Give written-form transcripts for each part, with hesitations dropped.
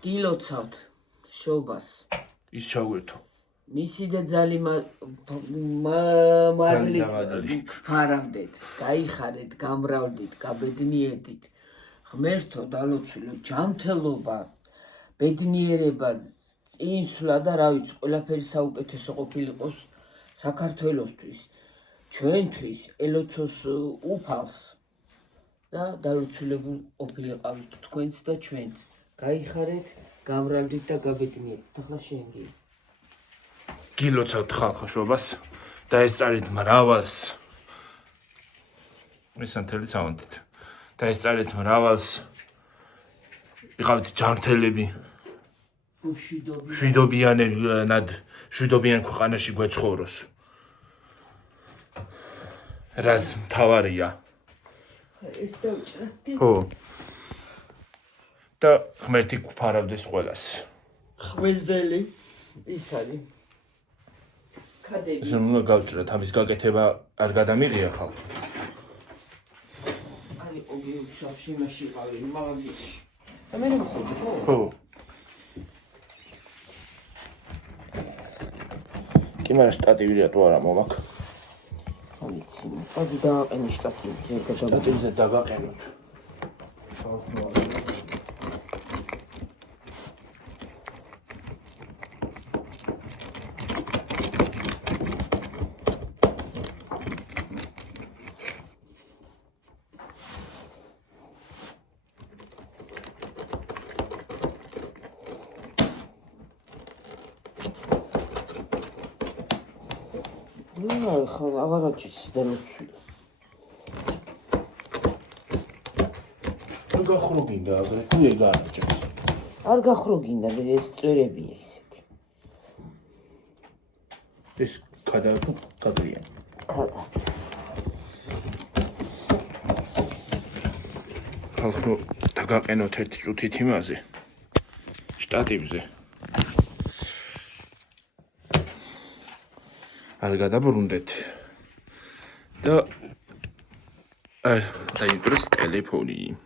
გილოცავთ შობას. ის ჩაგვერთო. მისი და ძალი ფარავდეთ, გაიხარეთ, გამრავლდით, გაბედნიერდით. ღმერთო დალოცულო, ჯანმრთელობა, ბედნიერება, წინსვლა და რა ვიცი, ყველაფერი საუკეთესო ყოფილიყოს საქართველოსთვის, ჩვენთვის, ელოცოს უფალს და დალოცულებულ ყოფილიყავით თქვენც და ჩვენც. გაიხარეთ, გამრავლდით და გაბედნიერდით. ახლა შენ გი. გილოცავთ ხალხაშობას და ესწარით მრავალს. ისან თელიც ავანდით. და ესწარით მრავალს. იყავით ჯანმრთელები. შვიდობიან ქვეყანაში გვეცხოვროს. რაც მთავარია. ეს დავჭრათი. ხო. და ღმერთი გვფარავდეს ყველას. ხვეზელი ის არის. ეს უნდა გავჭრათ, ამის გაკეთება არ გადამიღია ხალხი. არის ოგიუსავში მასში ყავი მაღაზიაში. და მე მოხდი ხო? ხო. კი მაგრამ შტატივი რატო არა მოვაქ? ვიცი, ადი დააყენე შტატივზე ერთ შტატივზე დაგაყენოთ. აღარ აჭის დალოცული. თუ გახრუგინდა აგრეთვე ეგ არ აჭის. არ გახრუგინდა, ეს წვერებია ისეთი. ეს კადა თუ კადრია? კადა. ხალხო დაგაყენოთ ერთი წუთით იმაზე. შტატივზე. არ გადაბრუნდეთ და დაიბრუნეს ტელეფონი.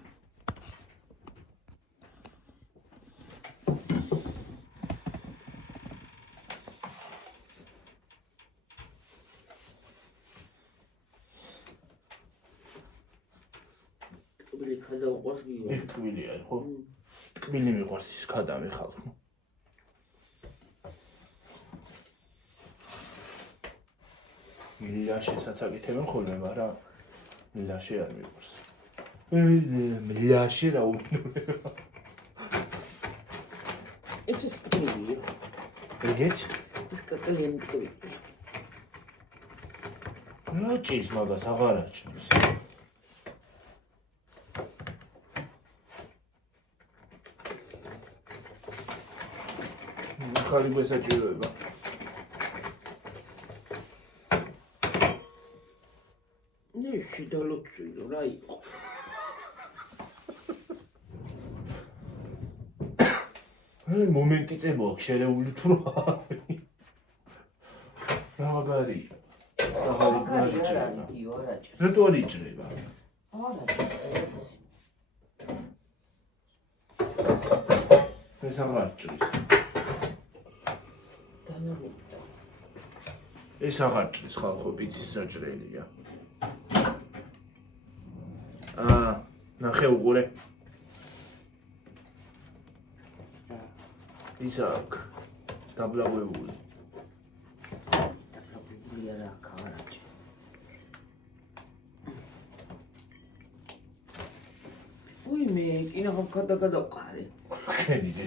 ტკბილი ხადა უყვარს გიო. ეგ ტკბილია ხო? ტკბილი მიყვარს ის ხადა მე ხალხო. მილაშესაც აკეთებენ ხოლმე, მაგრამ მილაშე არ მიყვარს. მილაშე რა უყურებია. ეს ის ტკბილია. ეგეც? ეს კაკალიანი ტკბილია. ნაჭის მაგას აღარ აჩნევს. ხალი გვესაჭიროება. ნეში დალოცულო რა იყო? მომენტი წებოა შერეული თუ რა არის. რა მაგარია. აღარი გაჭრება. რატო არ იჭრება? ეს აღარ ჭრის. ეს აღარ ჭრის ხალხო პიცის საჭრელია. ნახე უყურე. ის აქ დაბლაგვებული. დაბლაგვებული არა ქარაჭი. უიმე, კინა ხომ გადავყარე. ხენიდე.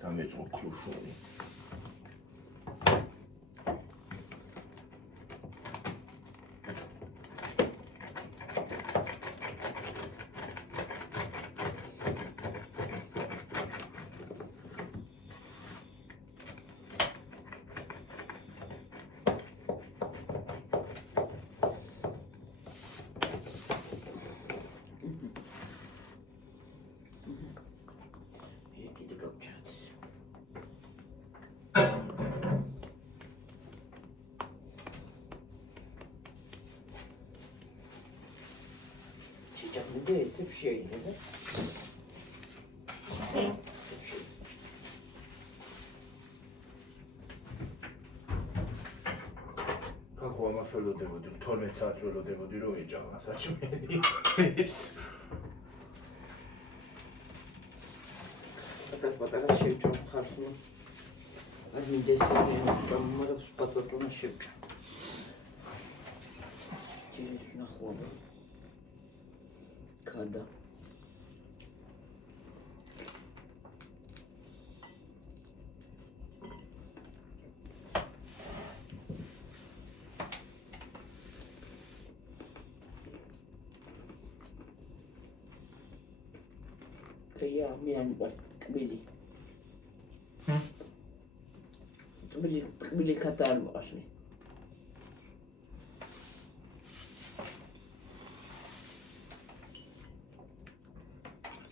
დამეწყო ქრუშოვი. ჭამდი ეთებ შეიძლება. ხახო ამას ველოდებოდი 12 საათს ველოდებოდი რომ ეჭამა საჭმელი ეს პატარა შევჭამ ხარხმა არ მინდეს მაგრამ პატატონა შევჭამ ჯერის ნახვა კადა я мიანი პასტკბილი ტკბილი ხატა არ მოყასნი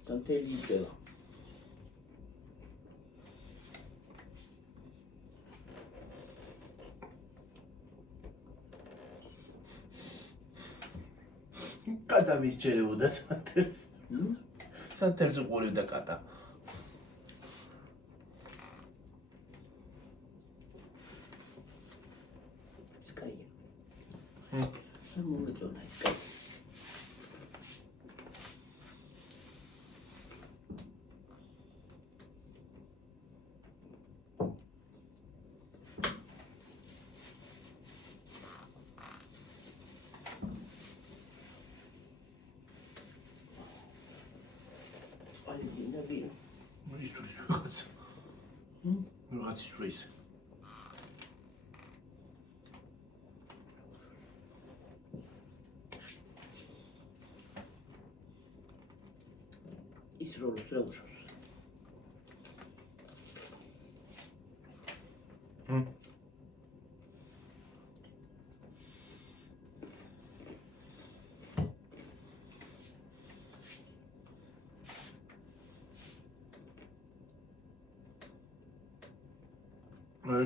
სანტელი იჭევა კატა მისჯერებოდა სანტელს სანტელს უყურებდა კატა სკაია მომეწონა სკაია რაღაცის როის ის როლს რა უშავს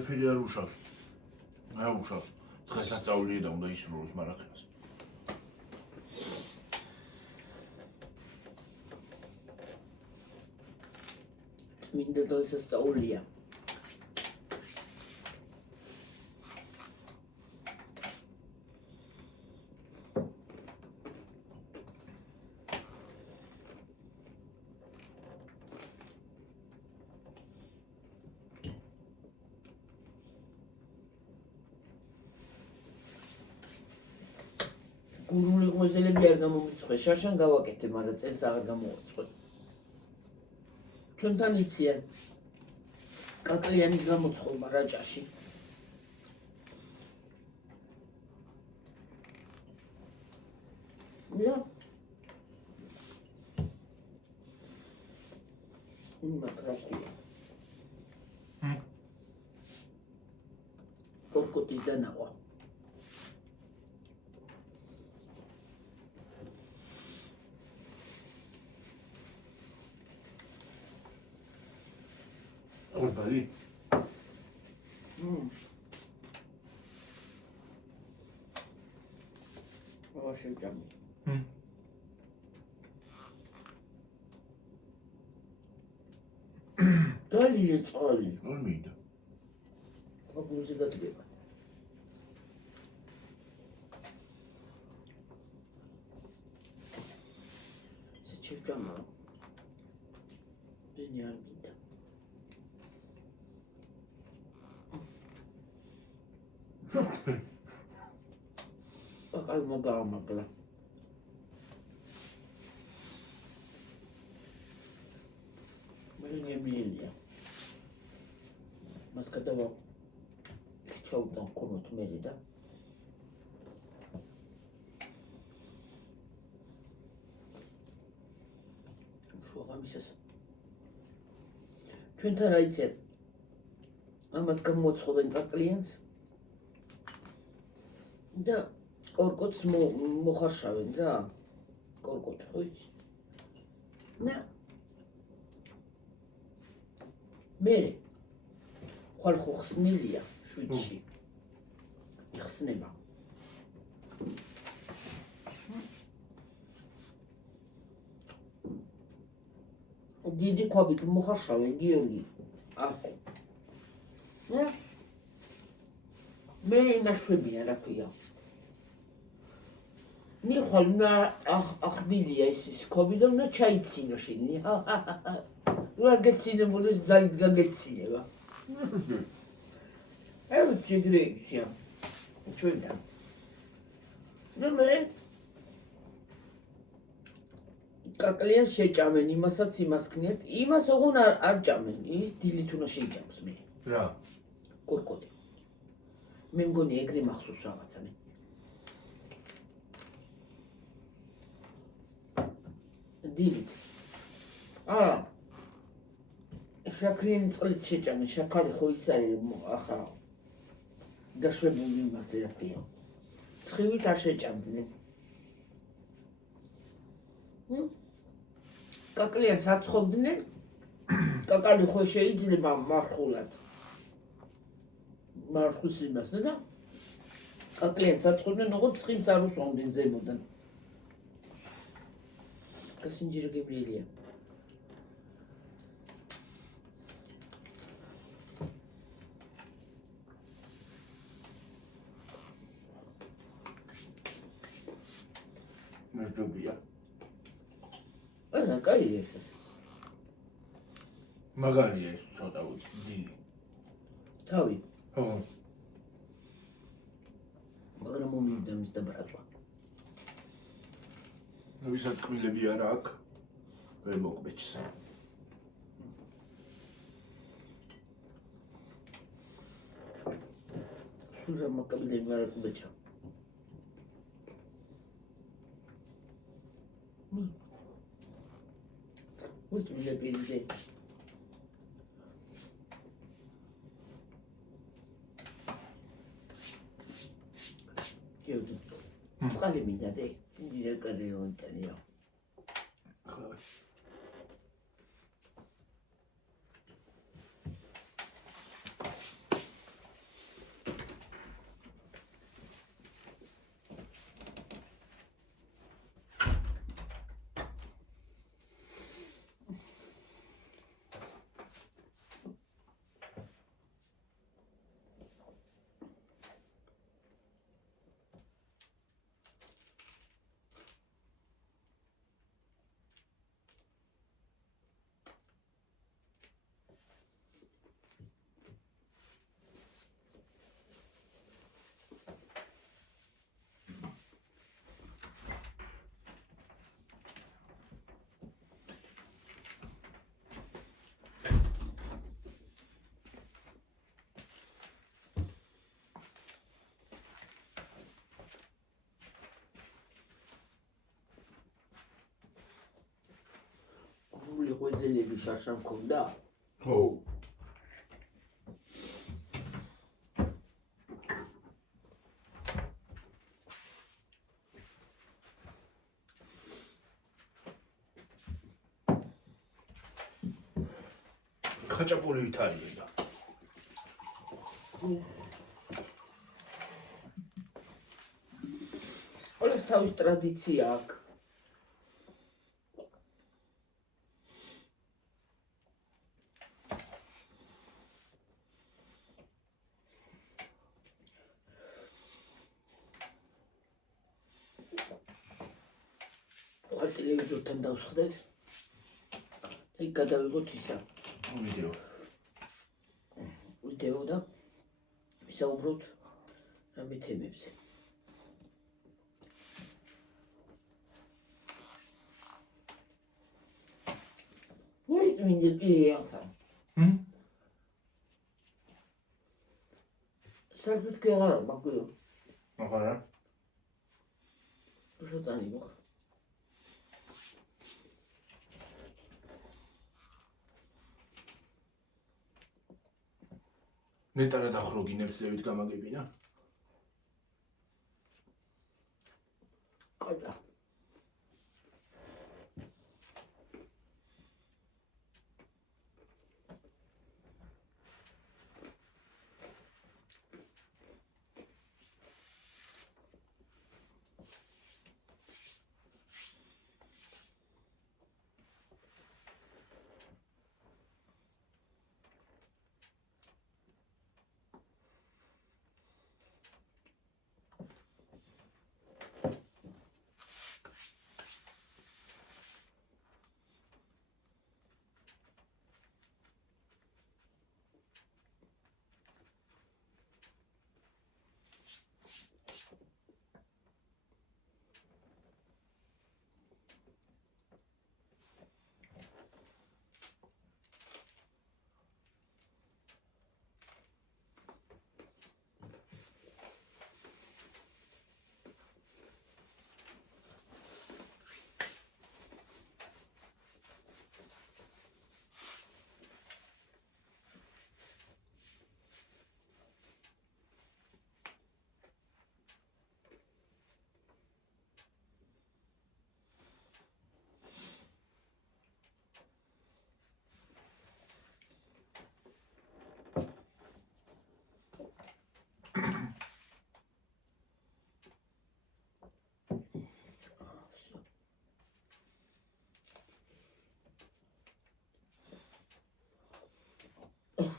ფერი არ უშავს არ უშავს დღესაც წავლია და უნდა ისრულოს მარაქნას წმინდა დღესასწაულია გურული ღვეზელები არ გამომიწვე, შარშან გავაკეთე, მაგრამ წელს აღარ გამოვაწვე. ჩვენთან იციან კაკლიანის გამოცხობა რაჭაში. და იმატრაკია. კორკოტის დანახვა. ორბალი შევჭამი. დალი წყალი. არ მინდა. აბუზე დადგება. შევჭამა. დენი არ მინდა. Alma daamapla. Meni emilia. Mas kadava chaudan komut merida. შუაღამისას. ჩვენთან რა იცი? ამას გამოცხობენ კაკლიანს. და კორკოტს მოხარშავენ რა. კორკოტი ხო იცი? და მე ხვალ ხო ხსნილია შვიდში. იხსნება. დიდი ქვაბით მოხარშავენ გიორგი. მე იმაშვებია რა ქვია. მიხვალ უნდა ახდილია ის ქვაბი და უნდა ჩაიცინო შენი. რა გეცინებული ზაიდ გაგეცინება. ვიცი ეგრეა. ჩვენთან. მე კაკლიანს შეჭამენ, იმასაც იმას ქნიათ, იმას ოღონ არ ჭამენ, ის დილით უნდა შეიჭამს მე. რა? კურკოტი. მე მგონი ეგრე მახსოვს რაღაცა მე. დილით. შაქრიანი წყლით შეჭამენ, შაქარი ხო ის არის ახლა დაშვებული იმაზე რა ქვია. ცხივით არ შეჭამდნენ. კაკლიანს აცხობდნენ, კაკალი ხო შეიძლება მარხულად. მარხვის იმასა და კაკლიანს აცხობდნენ, ოღონდ ცხიმს არ უსვამდნენ ზემოდან. გასინჯირებელია. მერჯობია. კაია ეს. მაგარია ეს ცოტა დიდი. თავი. ხო. მაგრამ მომიდა მის დაბრაწვა. ვისაც კბილები არა აქვს, ვერ მოკბეჭს. სულ მოკბილები არ აკბეჭა. What's the baby day? Cute. წყალი მინდა დე. დიდი კარი უნტენიო. ხო. ღვიძლები შარშა მქონდა? ხო. ხაჭაპური ვითარია და. ყველას თავის ტრადიცია აქვს. ტელევიზორთან დავსხდეთ. იქ გადავიღოთ ისა ვიდეო და ვისაუბროთ რამე თემებზე. მინდა პირიახა. საერთოდ კი აღარა მაგვიო. აღარა? შეტანი მოხ. ნეტარა დახროგინებს ზევით გამაგებინა? კადა.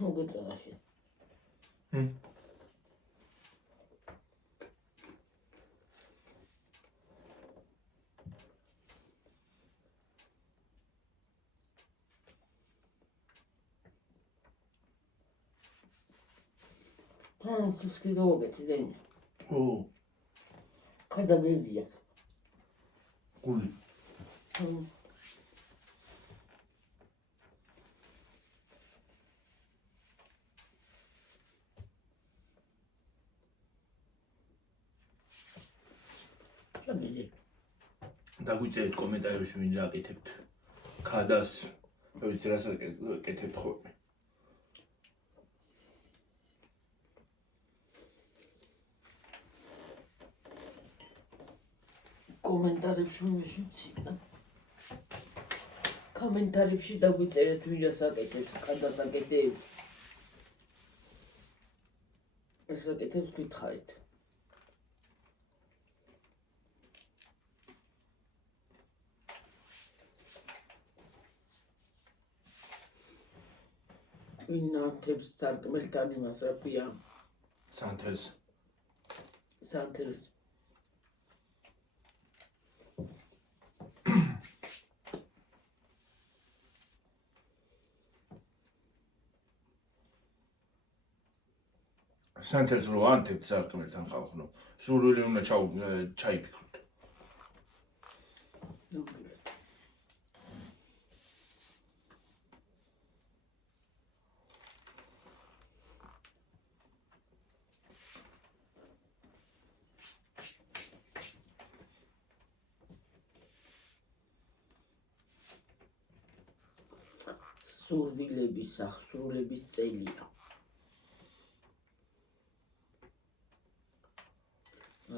მოგეწონაში. Kıskı gavogeti değil mi? ო, Kada bildiğin. გული. Çameli. დაგვიწერეთ კომენტარებში ვინ რა აკეთებთ. ქადას, ვიცი რას აკეთებთ ხოლმე. კომენტარებში მიშიცი. კომენტარებში დაგვიწერეთ ვინ რას აკეთებს, ქადას აკეთებს. ეს აკეთებს გითხარით. ვინანთებს სარკმელთან იმას რა ქვია? სანთელს. სანთელს. სანთელს რო ანთებთ სარკმელთან ხალხო. სურვილი უნდა ჩაიფიქროთ. სურვილების ახსრულების წელია.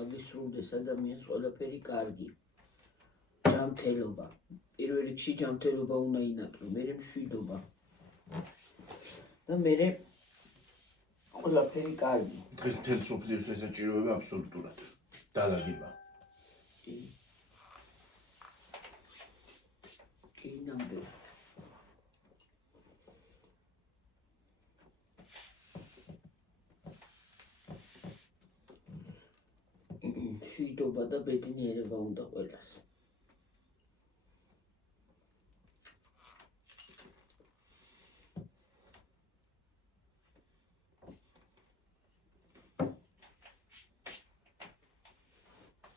აგისრულდეს ადამიანს ყველაფერი კარგი. ჯანმრთელობა. პირველ რიგში ჯანმრთელობა უნდა ინატრო, მერე მშვიდობა. და მერე ყველაფერი კარგი. დღეს მთელი სოფლის ესაჭიროება აბსოლუტურად. დალაგება. კი, ნამდვილად. მშვიდობა და ბედნიერება უნდა ყველას.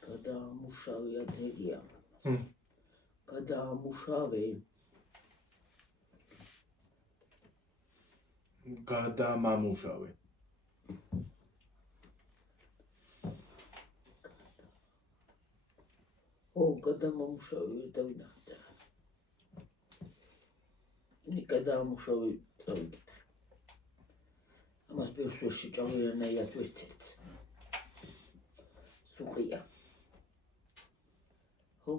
გადაამუშავე აძელია. გადაამუშავე. გადამამუშავე. გადამამუშავე და ვინახეთ. გადაამუშავე წავიკითხე. ამას ბევრს ვერ შეჭამვიანაირად ვერ ცეც. სუხია. ხო?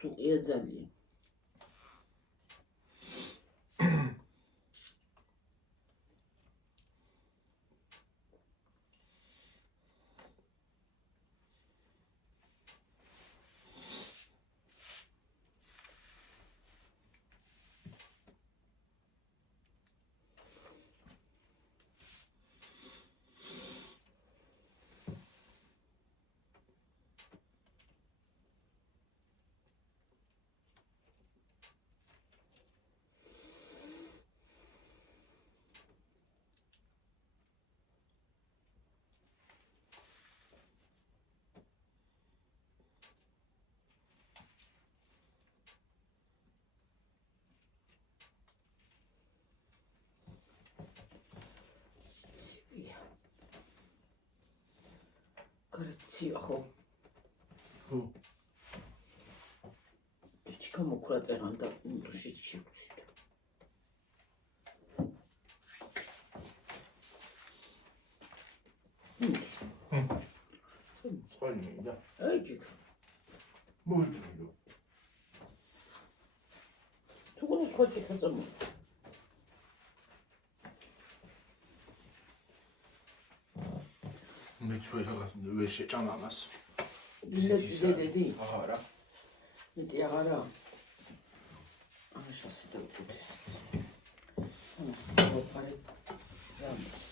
სუხია ძალიან. Grazie, ხო. Чичка მოკრა წერან და ნუში შეგვცით. წყალი მინდა. აი ჭიქ. მოიჭიდო. თუ გონი სხვა ჭიქა წამო. მეც ვერ შეჭამ ამას. ისეთი არა. მეტი აღარა. ასე დავუკვირდეთ ესეც. ამას დავაფარებ რამეს.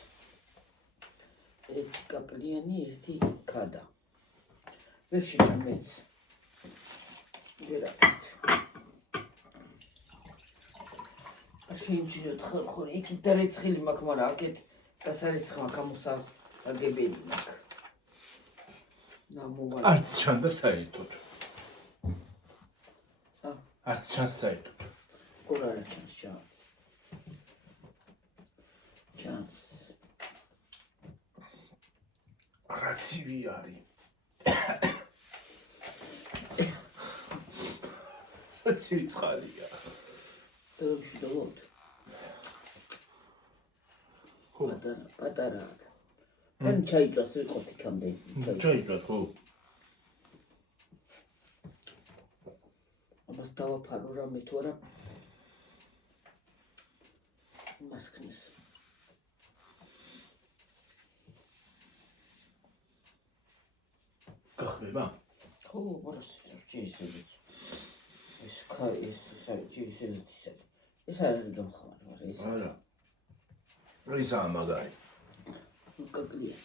ერთი კაკლიანი, ერთი ქადა. ვერ შეჭამ მეც. ვერაფერთ. შეინჯინოთ ხალხური, იქით და რეცხილი მაქვს, მაგრამ აქეთ დასარეცხა მაქვს, ამოსა აგებელი მაქვს. არც ჩანდა საერთოდ. არც ჩანს საერთოდ. ყურ არა ჩანს, ჩანს. რა ცივი არის. ცივი წყალია. დროში დავოთ. პატარა. ან ჩაიწვას ვიყოთ იქამდე. ჩაიწვას ხო? ამას დავაფარო რამე თუ არა. იმას ქნის. გახმება? ხო, მორას შეიძლება. ეს შეიძლება. ეს არის გამხმარი, მაგრამ ეს არა. რისაა მაგარი? კაკლია.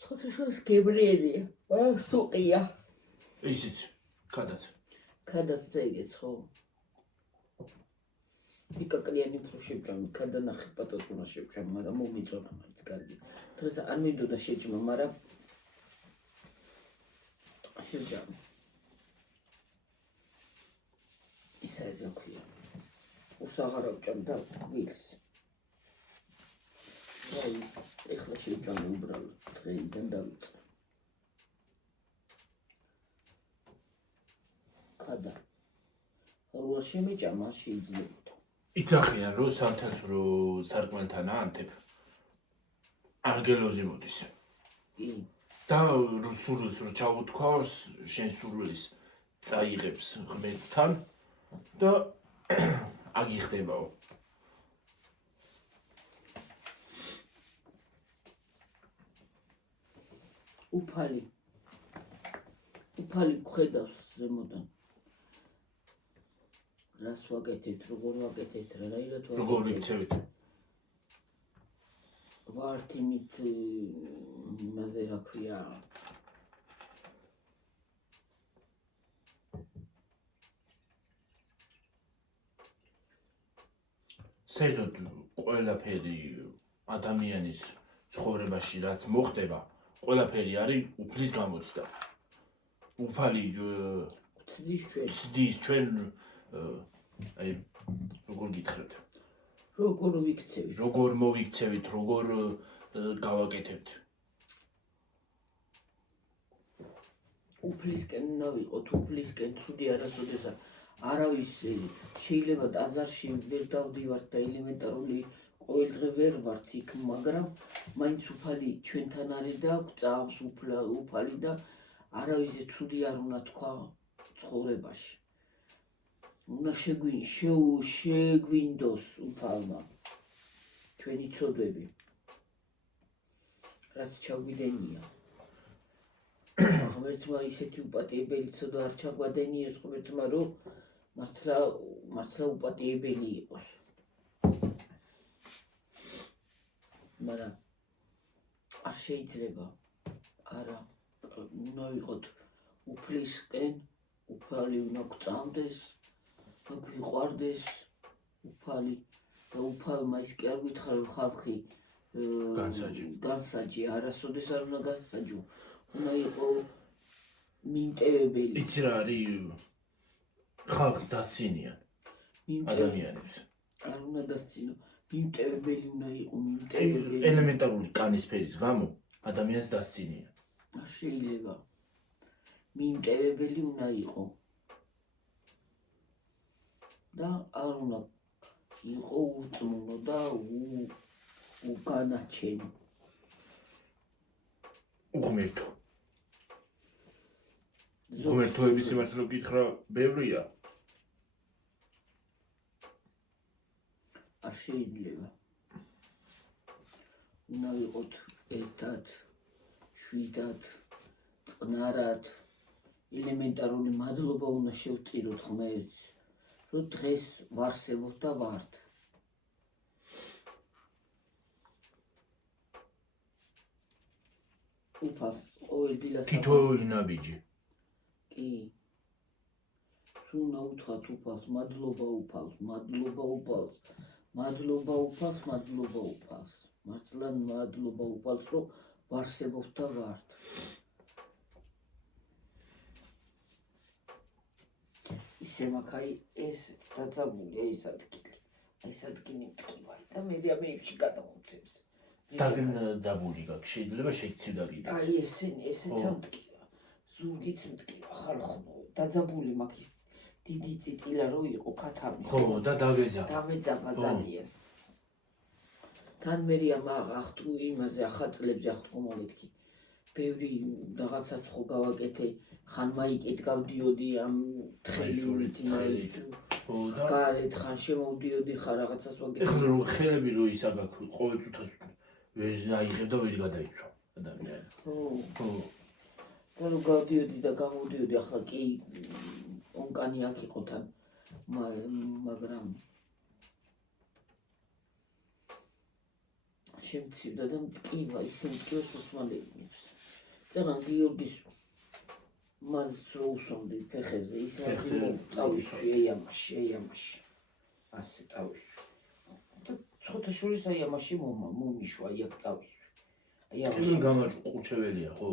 ცოტაშორის გებრიელია. სუყია. ისიც, ქადაც. ქადაც წაიგეც ხო? იკაკლიანი უფრო შევჭამ, ქადა ნახე პატატონა შევჭამ, მაგრამ მომიწონა მაინც კარგი. დღეს არ მინდოდა შეჭმა, მაგრამ შევჭამ. ის არის რა ქვია. უსაღარავ ჭამ და გვილს. აი, ეხლა შევჭამ უბრალოდ დღეიდან დავიწყე. ქადა. როა შემეჭამა შეიძლება. იცახიან რომ სამთელს რო სარკმელთანა ანთებ. ანგელოზი მოდის. კი. და სურვილს რო ჩაუთქვას, შენ სურვილის წაიღებს ღმერთთან და აგიხდებაო. უფალი გხედავს ზემოდან. რას ვაკეთებთ, როგორ ვაკეთებთ, რაირად ვაკეთებთ. როგორ იქცევით? ვართ იმით იმაზე რა ქვია. საერთოდ ყველაფერი ადამიანის ცხოვრებაში რაც მოხდება, ყველაფერი არის უფლის გამოცდა. უფალი ცდის ჩვენ აი როგორ გითხრათ? როგორ ვიქცევით? როგორ მოვიქცევით, როგორ გავაკეთებთ? უფლისკენ უნდა ვიყოთ, უფლისკენ ცუდი არასოდეს არავის შეიძლება ტაძარში ვერ დავდივართ და ელემენტარული ყოველდღე ვერ ვართ იქ, მაგრამ მაინც უფალი ჩვენთან არის და გვწამს უფალი და არავისზე ცუდი არ უნდა თქვა ცხოვრებაში. უნდა შეგვინდოს უფალმა ჩვენი ცოდვები, რაც ჩაგვიდენია. ღმერთმა ისეთი უპატიებელი ცოდვა არ ჩაგვადენიეს ღმერთმა, რომ მართლა უპატიებელი იყოს. მაგრამ არ შეიძლება, არა, უნდა ვიყოთ უფლისკენ, უფალი უნდა გვწამდეს და გვიყვარდეს უფალი და უფალმა ის კი არ გითხრა რომ ხალხი განსაჯი, არასოდეს არ უნდა განსაჯო. უნდა იყო მიმტევებელი. იცი რა არის? ხალხს დასცინიან ადამიანებს. არ უნდა დასცინო. მიმტევებელი უნდა იყო, მიმტევებელი. ელემენტარული კანის ფერის გამო ადამიანს დასცინიან. არ შეიძლება. მიმტევებელი უნდა იყო. და არ უნდა იყო ურწმუნო და უგანაჩენი. უღმერთო. ღმერთოების იმას რო გითხრა, ბევრია. არ შეიძლება. უნდა ვიყოთ ერთად, შვიდად, წყნარად, ელემენტარული მადლობა უნდა შევწიროთ ღმერთს, რომ დღეს ვარსებობ და ვართ. უფალს ყოველ დილას თითოეული ნაბიჯი. კი. სულ უთხრათ უფალს, მადლობა უფალს, მადლობა უფალს, მადლობა უფალს, მადლობა უფალს. მართლა მადლობა უფალს, რომ ვარსებობ და ვართ. ისე მაქვს აი ეს დაძაბული, აი ეს ადგილი. აი ეს ადგილი მტკივა და მე ამეებში გადავუცემს. დაგნდაბული გაქვს, შეიძლება შეიცვიდა კიდე. აი ესენი, ესეც მტკივა. ზურგიც მტკივა, ხალხო. დაძაბული მაქვს ის დიდი წიწილა რო იყო ქათამი. ხო, და დავეძაბა. დამეძაბა ძალიან. თან მე ახტუ იმაზე ახალწლებზე ახტუ მომეთქი. ბევრი რაღაცაც ხო გავაკეთე, ხან მაიკეთ გავდიოდი ამ თხელით იმაის გარეთ, ხან შემოვდიოდი ხარ რაღაცას ვაკეთე. ეხლა რო ხელები რო ისა გაქვს, ყოველ წუთას ვერ აიღებ და ვერ გადაიცვა ადამიანი. ხო. და რო გავდიოდი და გამოვდიოდი, ახლა კი ონკანი აქ იყო თან, მაგრამ შემცირდა და მტკივა, ისე მტკივას უსმალებინებს. წაღან გიორგის მას რო უსვამდი ფეხებზე, ის მასი წავისვი, ამაში. ასე წავისვი. და ცოტა შორის აი ამაში მომიშვა, აი აქ წავისვი. აი ამაში გამაჭყურჩეველია, ხო?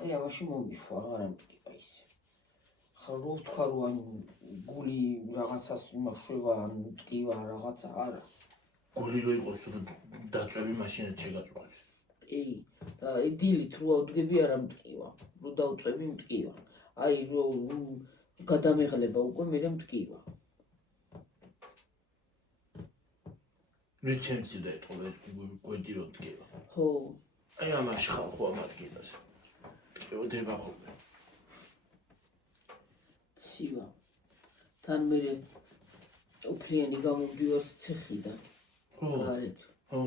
აი ამაში მომიშვა, აღარ მტკივა ისე. ხა რო ვთქვა რომ ან გული რაღაცას იმაშვება, ან მტკივა რაღაცა არა. გული რო იყოს რომ დაწვევი მაშინაც შეგაწყვეტს. კი, და დილით რო ავდგები არ მტკივა, რო დავწვევი მტკივა. აი რო გადამეღლება უკვე მე მტკივა. მე ჩემცი და ეთქვა ეს გვერდი რო მტკივა. ხო. აი ამაში ხალხო ამ ადგილაზე. მტკიოდება ხოლმე. ცივა. თან მე უფლიანი გამოვდივარ ცეხიდან. ხო. გარეთ. ხო.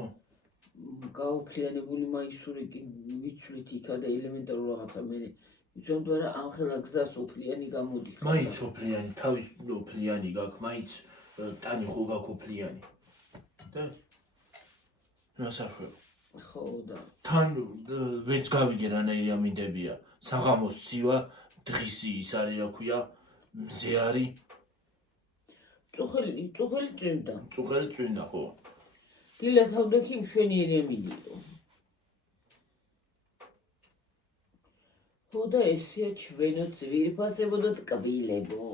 გაუფლიანებული მაისური კი ვიცვლით იქა და ელემენტარულ რაღაცა მე იცოდო რა ამ ხელა გზას უფლიანი გამოდიხარ. მაინც უფლიანი, თავის უფლიანი გაქვს, მაინც ტანი ხო გაქვს უფლიანი. და რასაშვებ. ხო და თან ვეც გავიგე რანაირი ამინდებია. საღამოს ცივა, დღისი ის არის რა ქვია, მზე არის. წუხელი წვიმდა. წუხელი წვიმდა ხო? დილა თავდაքի მშვენიერი ამიდიყო. ხო და ესეა ჩვენო ძვირფასებო და ტკბილებო.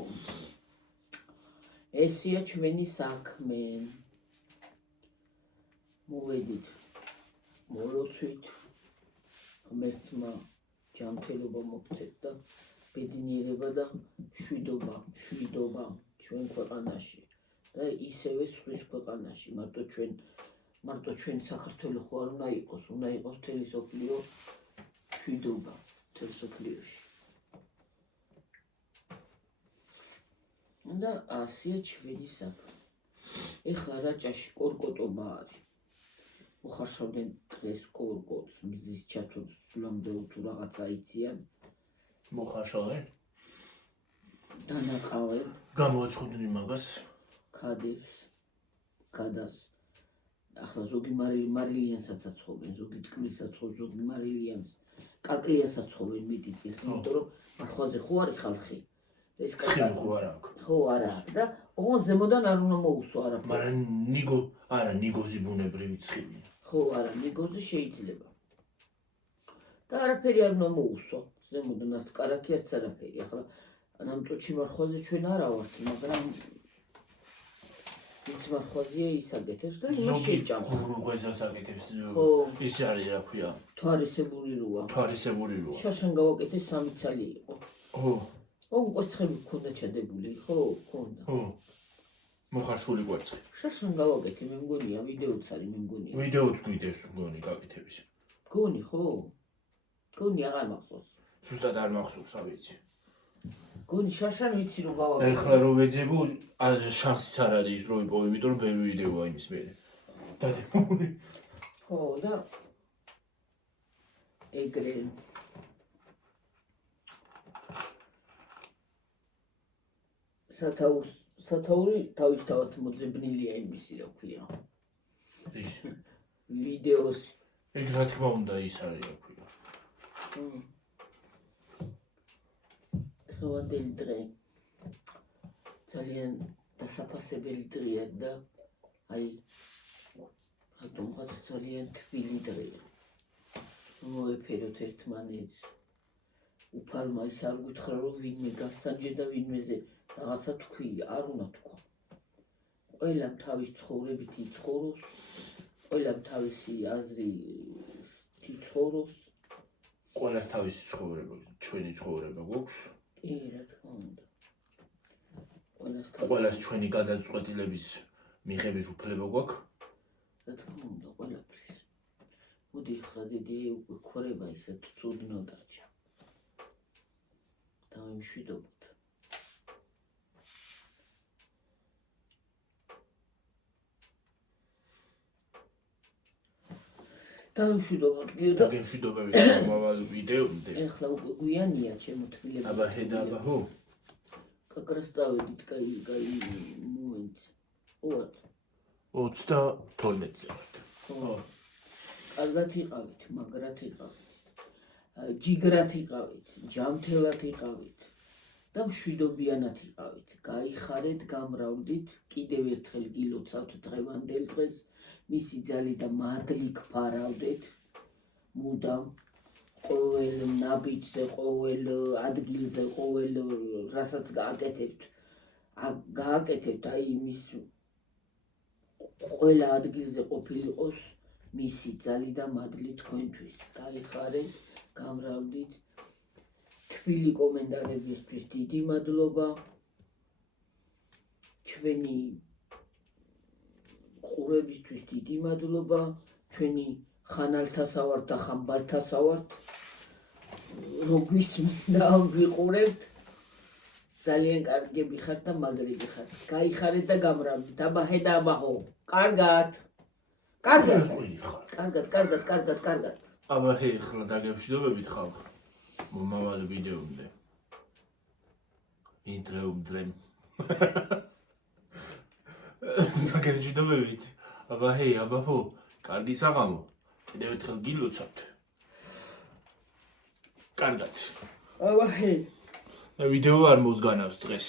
ესეა ჩვენი საქმე. მოვედით, მოროცვით, ღმერთმა ჯანმრთელობა მოგცეთ და ბედნიერება და მშვიდობა ჩვენ ქვეყანაში და ისევე სხვის ქვეყანაში. მარტო ჩვენ საქართველოს ხო არ უნდა იყოს მთელი სოფლიო მშვიდობა მთელ სოფლიოში. და ასეა ჩვენი საქმე. ეხლა რაჭაში კორკოტობა არის. უხარშავდნენ დღეს კორკოტს, მზის ჩათვლას სულამდეო თუ რაღაცა იციან. მოხარშავენ? დანაყავენ. გამოაცხოდნენ მაგას? ქადებს, გადას. ახლა ზოგი მარილიანსაც აცხობენ, ზოგი ტკბილსაც აცხობენ, ზოგი მარილიანს, კაკლიანს აცხობენ მიტიწილს, იმიტომ რომ მარხვაზე ხო არის ხალხი. ეს ცხიმი ხო არა აქვს? ხო არა აქვს და ოღონდ ზემოდან არ უნდა მოუსვა არაფერი. მაგრამ ნიგოზი ბუნებრივი ცხიმია. ხო არა, ნიგოზი შეიძლება. და არაფერი არ უნდა მოუსვა ზემოდან, ას კარაქი არც არაფერი. ახლა ამ წუთში მარხვაზე ჩვენ არა ვართ, მაგრამ ვინც მარხვაზეა ის აკეთებს და იმას შეჭამს. ღუღეზას აკეთებს. ხო. ის არის რა ქვია? თვარისებური როა. თვარისებური როა. შაშან გავაკეთე 3 ცალი იყო. ხო. კვერცხები გქონდა ჩადებული, ხო, გქონდა. ხო. მოხარშული კვერცხი. შაშან გავაკეთე, მე მგონია, ვიდეოც არის, მე მგონია. ვიდეოც გვიდეს მგონი გაკეთების. მგონი, ხო? მგონი აღარ მახსოვს. ზუსტად არ მახსოვს, რა ვიცი. მგონი შაშან ვიცი რომ გავაკეთე. ეხლა რომ ვეძებო, შანსიც არ არის ის რო იპოვო, იმიტომ რომ ბევრი ვიდეოა იმის მერე. დადებული. ხო, და ეგრე სათაური თავისთავად მოძებნილია იმისი, რა ქვია. ის ვიდეოს ეგ რა თქმა უნდა ის არის რა ქვია. დღევანდელი დღე ძალიან დასაფასებელი დღეა და აი რატომღაც ძალიან თბილი დღეა. მოეფეროთ ერთმანეთს. უფალმა ის არ გითხრა რომ ვინმე გასანჯე და ვინმეზე რაღაცა თქვი, არ უნდა თქვა. ყველამ თავის ცხოვრებით იცხოვროს, ყველამ თავისი აზრი იცხოვროს. ყველას თავისი ცხოვრება, ჩვენი ცხოვრება გვაქვს. კი, რა თქმა უნდა. ყველას ჩვენი გადაწყვეტილების მიღების უფლება გვაქვს. რა თქმა უნდა, ყველაფრის. მოდი ხა დიდი უკვე ქორება ისე ცუდნო დარჩა. დავიმშვიდობოთ. დავიმშვიდობოთ გიო და გემშვიდობებით მომავალ ვიდეომდე. ეხლა უკვე გვიანია ჩემო თბილები. აბა ჰედა აბა ჰო. კაკრას წავედით, კაი მომენტი. ოღონდ 32-ზე ვართ. ხო. კარგად იყავით, მაგრად იყავით. ჯიგრად იყავით, ჯამთელად იყავით და მშვიდობიანად იყავით. გაიხარეთ, გამრავლდით, კიდევ ერთხელ გილოცავთ დღევანდელ დღეს. მისი ძალი და მადლი გფარავდეთ მუდამ ყოველ ნაბიჯზე, ყოველ ადგილზე, ყოველ რასაც გააკეთებთ, აი იმის ყველა ადგილზე ყოფილიყოს მისი ძალი და მადლი თქვენთვის. გაიხარეთ, გამრავლდით. თბილი კომენტარებისთვის დიდი მადლობა. ჩვენი ყურებისთვის დიდი მადლობა. ჩვენი ხანალთასა ვართ და ხამბალთასა ვართ. რო გვისმინდა, გვიყურებთ. ძალიან კარგები ხართ და მაგრები ხართ. გაიხარეთ და გამრავლდით. აბა ჰედა აბა ჰო. კარგად. კარგად. აბა ჰე ხლა დაგემშვიდობებით ხალხ. მომავალ ვიდეომდე. ინტროუმდრემ. დაგემშვიდობებით. აბა ჰე, აბა ჰო. კარგი საღამო. კიდევ ერთხელ გილოცავთ. კარგად. აბა ჰე. ვიდეო არ მოსგანავს დღეს.